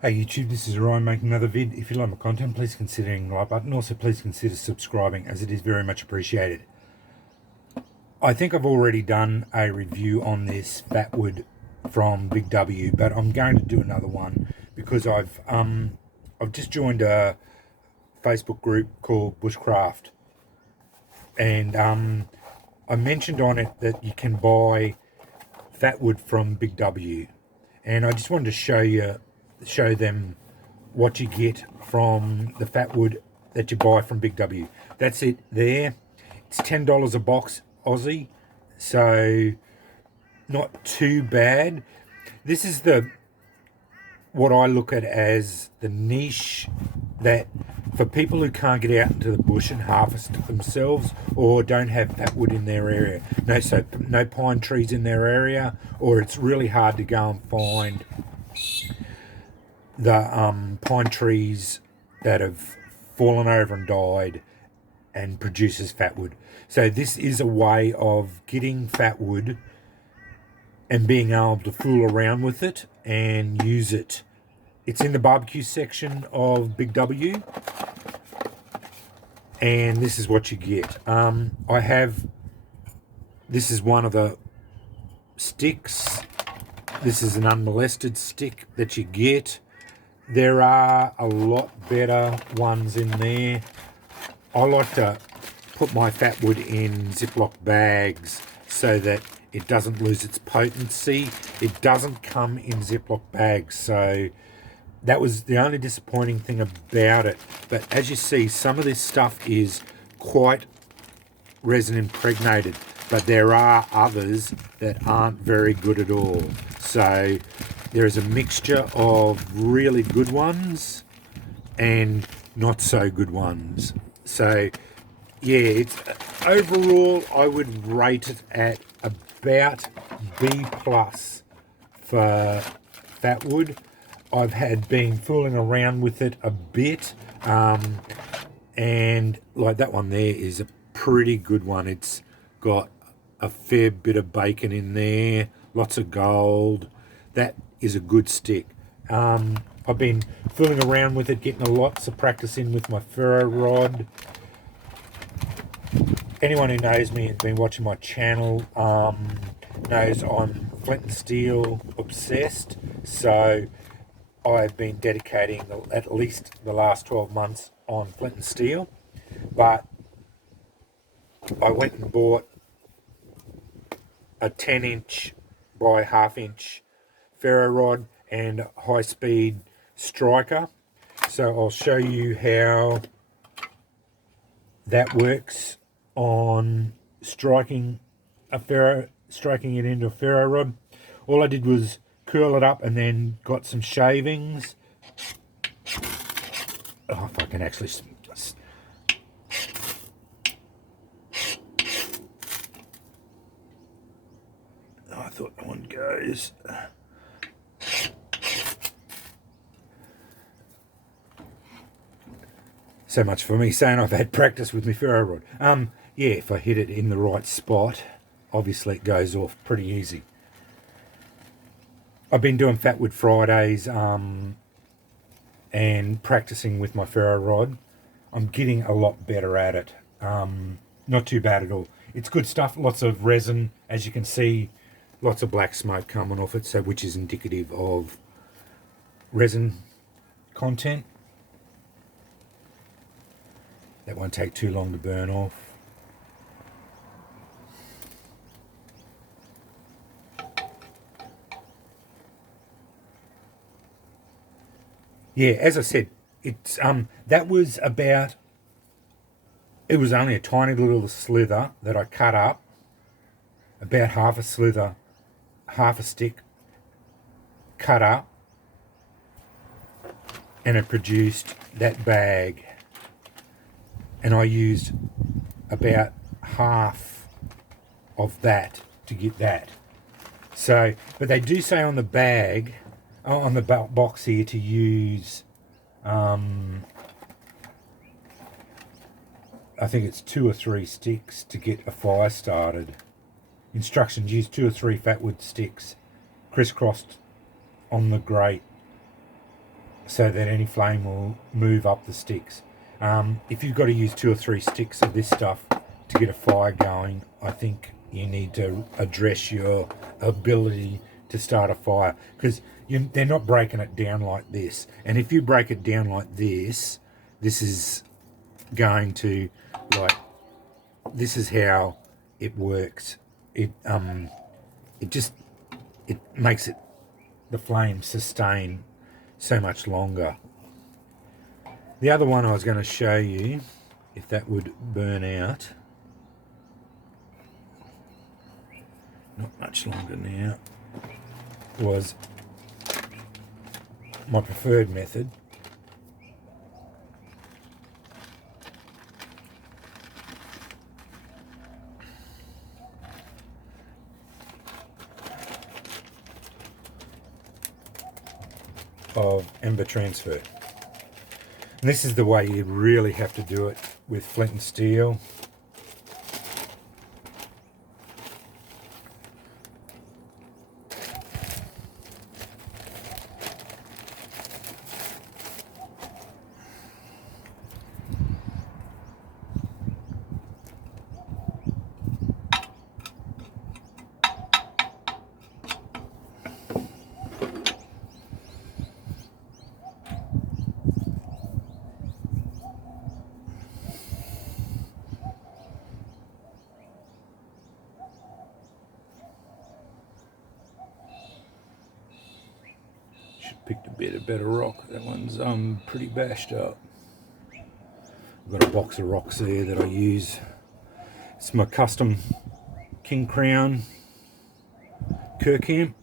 Hey YouTube, this is Ryan making another vid. If you like my content, please consider hitting the like button. Also, please consider subscribing, as it is very much appreciated. I think I've already done a review on this fatwood from Big W, but I'm going to do another one because I've just joined a Facebook group called Bushcraft, and I mentioned on it that you can buy fatwood from Big W, and I just wanted to show them what you get from the fatwood that you buy from Big W. That's it there. It's $10 a box Aussie, so not too bad. This is the what I look at as the niche that for people who can't get out into the bush and harvest it themselves, or don't have fatwood in their area. No pine trees in their area, or it's really hard to go and find the pine trees that have fallen over and died and produces fatwood. So this is a way of getting fatwood and being able to fool around with it and use it. It's in the barbecue section of Big W, and this is what you get. This is one of the sticks. This is an unmolested stick that you get. There are a lot better ones in there. I like to put my fatwood in Ziploc bags so that it doesn't lose its potency. It doesn't come in Ziploc bags, so that was the only disappointing thing about it. But as you see, some of this stuff is quite resin impregnated, but there are others that aren't very good at all. So there is a mixture of really good ones and not so good ones. So yeah, it's overall I would rate it at about B plus for fatwood. I've been fooling around with it a bit, and like that one there is a pretty good one. It's got a fair bit of bacon in there, lots of gold. That is a good stick. I've been fooling around with it, getting lots of practice in with my ferro rod. Anyone who knows me and been watching my channel knows I'm flint and steel obsessed. So I've been dedicating at least the last 12 months on flint and steel. But I went and bought a 10-inch by half-inch ferro rod and high-speed striker. So I'll show you how that works on striking it into a ferro rod. All I did was curl it up and then got some shavings. Oh, if I can actually just... Oh, I thought that one goes. So much for me saying I've had practice with my ferro rod. Yeah, if I hit it in the right spot, obviously it goes off pretty easy. I've been doing Fatwood Fridays and practicing with my ferro rod. I'm getting a lot better at it. Not too bad at all. It's good stuff, lots of resin, as you can see, lots of black smoke coming off it, so which is indicative of resin content. That won't take too long to burn off. Yeah, as I said, it's that was about, it was only a tiny little slither that I cut up, about half a slither, half a stick cut up, and it produced that bag. And I used about half of that to get that. So, but they do say on the bag, on the box here, to use, I think it's 2 or 3 sticks to get a fire started. Instructions: use 2 or 3 fatwood sticks crisscrossed on the grate so that any flame will move up the sticks. If you've got to use 2 or 3 sticks of this stuff to get a fire going, I think you need to address your ability to start a fire, because they're not breaking it down like this. And if you break it down like this, this is going to, like, this is how it works. It makes the flame sustain so much longer. The other one I was going to show you, if that would burn out, not much longer now, was my preferred method. Of ember transfer. And this is the way you really have to do it with flint and steel. Picked a bit of better rock. That one's pretty bashed up. I've got a box of rocks there that I use. It's my custom King Crown Kirkham.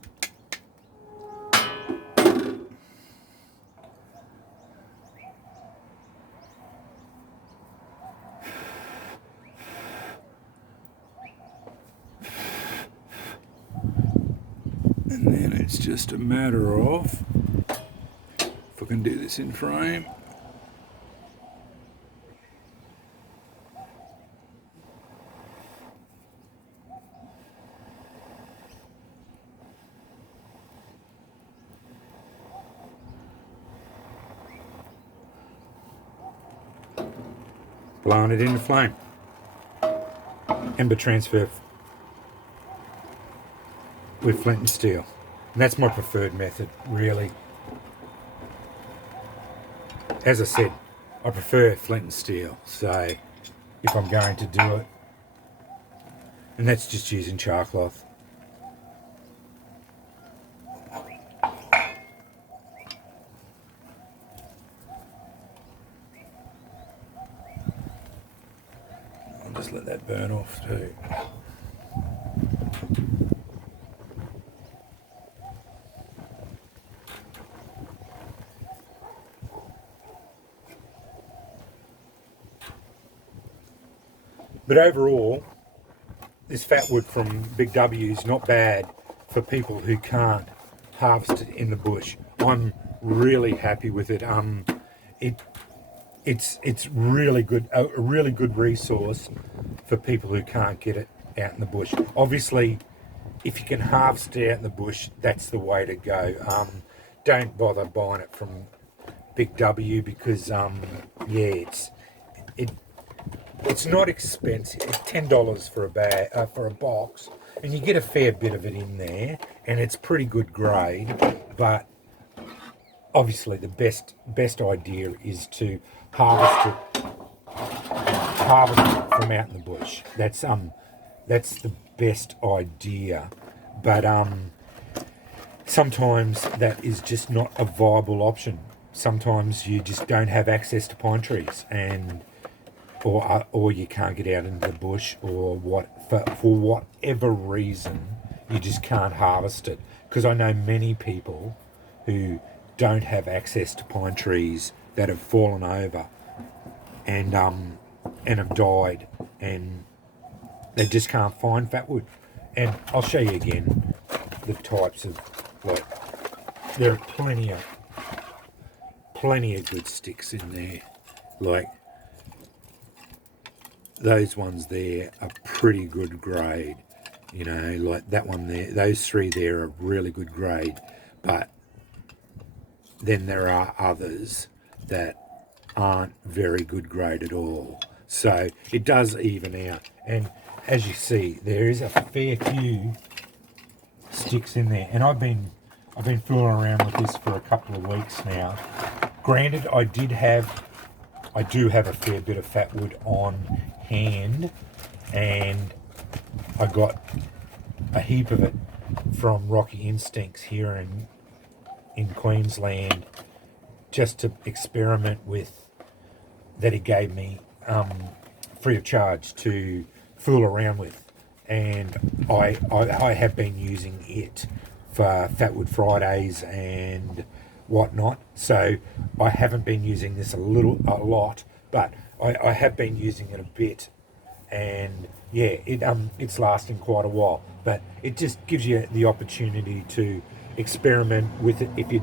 And then it's just a matter of, if I can do this in frame, blowing it into flame. Ember transfer with flint and steel. And that's my preferred method, really. As I said, I prefer flint and steel, so if I'm going to do it, and that's just using char cloth. I'll just let that burn off too. But overall, this fatwood from Big W is not bad for people who can't harvest it in the bush. I'm really happy with it. It's really good, a really good resource for people who can't get it out in the bush. Obviously, if you can harvest it out in the bush, that's the way to go. Don't bother buying it from Big W because yeah, it's not expensive. It's $10 for a bag, for a box, and you get a fair bit of it in there, and it's pretty good grade. But obviously, the best idea is to harvest it from out in the bush. That's the best idea. But sometimes that is just not a viable option. Sometimes you just don't have access to pine trees, and or you can't get out into the bush, or for whatever reason you just can't harvest it. Because I know many people who don't have access to pine trees that have fallen over and have died, and they just can't find fatwood. And I'll show you again the types of, like, there are plenty of good sticks in there. Like, those ones there are pretty good grade, you know, like that one there, those three there are really good grade. But then there are others that aren't very good grade at all. So it does even out. And as you see, there is a fair few sticks in there. And I've been fooling around with this for a couple of weeks now. Granted, I do have a fair bit of fatwood on hand, and I got a heap of it from Rocky Instincts here in Queensland, just to experiment with, that he gave me free of charge to fool around with. And I have been using it for Fatwood Fridays and whatnot. So I haven't been using this a lot, but I have been using it a bit, and yeah, it's lasting quite a while. But it just gives you the opportunity to experiment with it if you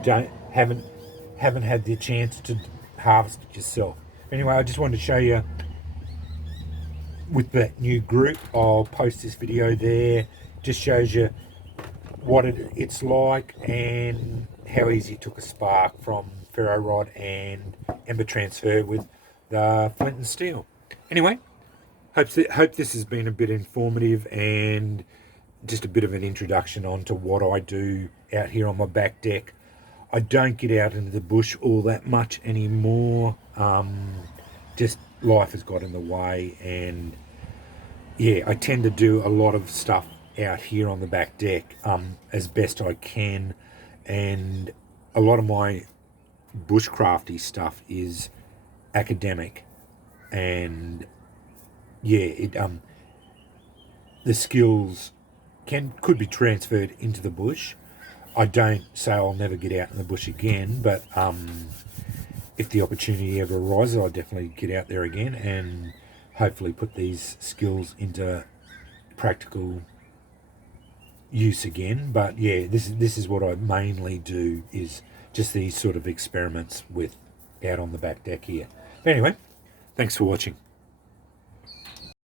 haven't had the chance to harvest it yourself. Anyway, I just wanted to show you with that new group. I'll post this video there. Just shows you what it's like and how easy it took a spark from ferro rod and ember transfer with the flint and steel. Anyway, hope this has been a bit informative and just a bit of an introduction onto what I do out here on my back deck. I don't get out into the bush all that much anymore. Just life has got in the way, and yeah, I tend to do a lot of stuff out here on the back deck as best I can, and a lot of my bushcrafty stuff is academic, and yeah, the skills could be transferred into the bush. I don't say I'll never get out in the bush again, but if the opportunity ever arises, I'll definitely get out there again and hopefully put these skills into practical use again. But yeah, this is what I mainly do, is just these sort of experiments with out on the back deck here. But anyway, thanks for watching.